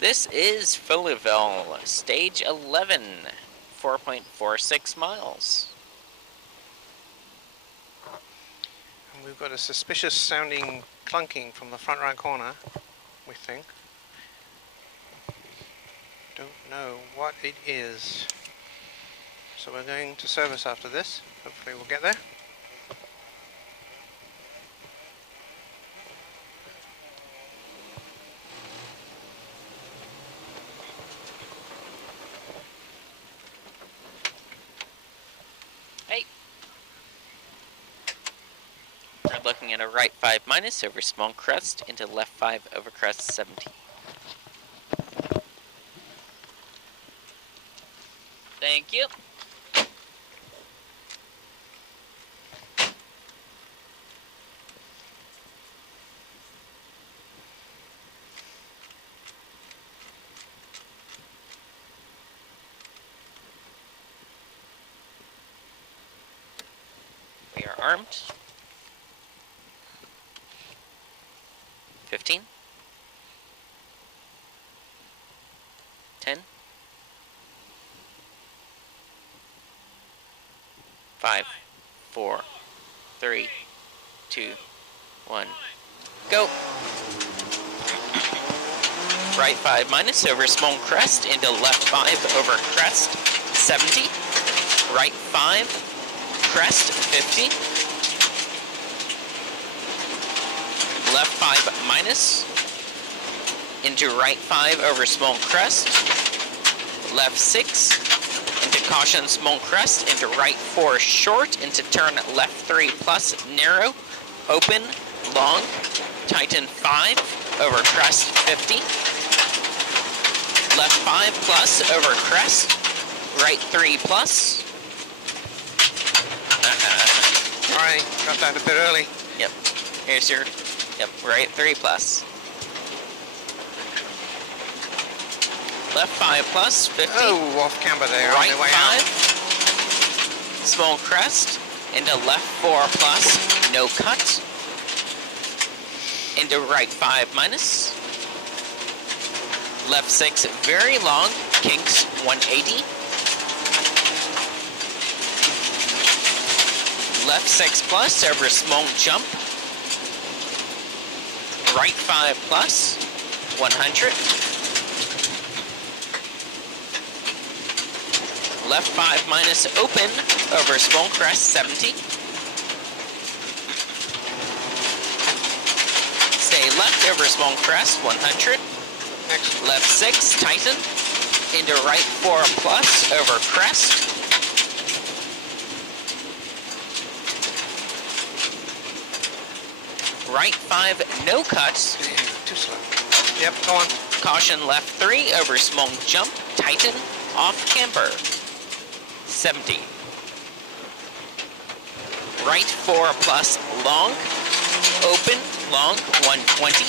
This is Fullerville, stage 11, 4.46 miles. And we've got a suspicious sounding clunking from the front right corner, we think. Don't know what it is. So we're going to service after this. Hopefully we'll get there. Hey. We're looking at a right 5 minus over small crest into left 5 over crest 70. Thank you. We are armed. 15. 10. 5, 4, 3, 2, 1, go! Right 5 minus over small crest into left 5 over crest 70. Right 5, crest 50. Left 5 minus into right 5 over small crest. Left 6 into caution small crest into right 4 short into turn left 3 plus narrow. Open, long, tighten 5 over crest 50. Left 5 plus over crest. Right 3 plus. Alright, got that a bit early. Yep. Here's your, right 3 plus. Left 5 plus, 50. Oh, off camber there, Right on the way 5. out. Small crest. Into left 4 plus, no cut. Into right 5 minus. Left 6, very long, kinks 180. Left 6 plus over small jump. Right 5 plus, 100. Left 5 minus open over small crest 70. Stay left over small crest 100. Next. Left 6 tighten into right 4 plus over crest. Right 5 no cuts. Too slow. Yep, go on. Caution left 3 over small jump tighten off camber. 70. Right 4 plus long, open, long, 120.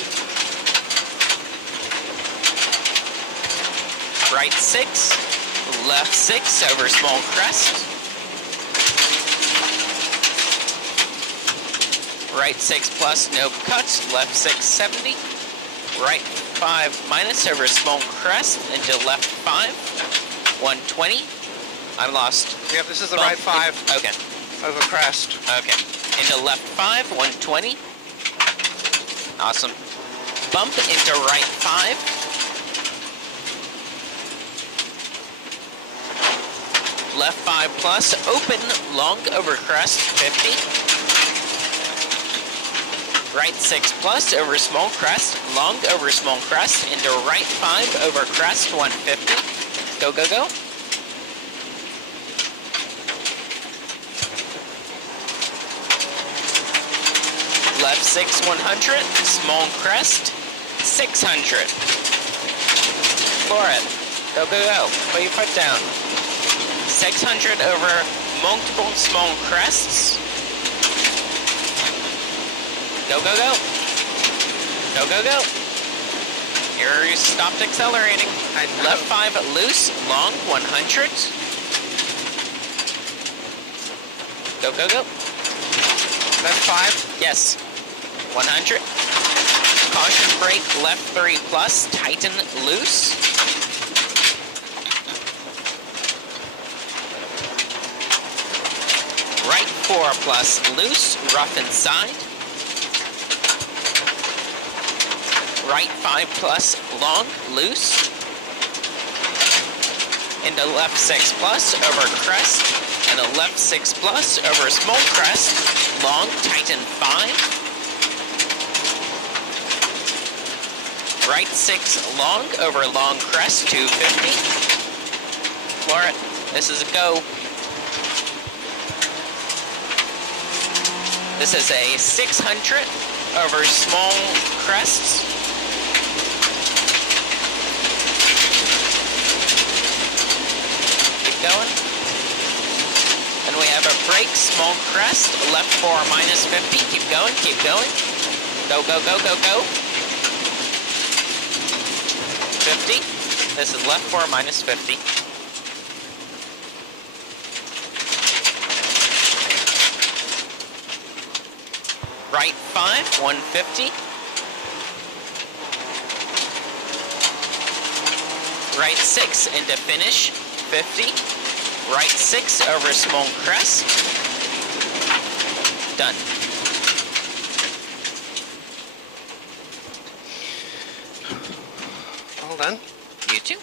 Right 6, left 6 over small crest. Right 6 plus, no cuts, left 6, 70. Right 5 minus over small crest into left 5, 120. I'm lost. Yep, this is the Bump. right 5. Okay. Over crest. Okay. Into left 5, 120. Awesome. Bump into right 5. Left 5 plus, open, long over crest, 50. Right 6 plus over small crest, long over small crest, into right 5 over crest, 150. Go, go, go. Left 6, 100, small crest, 600. Floor it. Go, go, go. Put your foot down. 600 over multiple small crests. Go, go, go. Go, go, go. You stopped accelerating. Left 5 loose, long, 100. Go, go, go. Left 5. Yes. 100. Caution brake, left 3 plus, tighten loose. Right 4 plus, loose, rough inside. Right 5 plus, long, loose. Into left 6 plus, over crest. And a left 6 plus, over small crest. Long, tighten 5. Right 6 long, over long crest, 250. Floor it. This is a go. This is a 600 over small crests. Keep going. And we have a brake, small crest, left 4 minus 50. Keep going, keep going. Go, go, go, go, go. 50. This is left 4 minus 50. Right 5, 150. Right 6 into finish, 50. Right 6 over small crest. Done. All done. You too.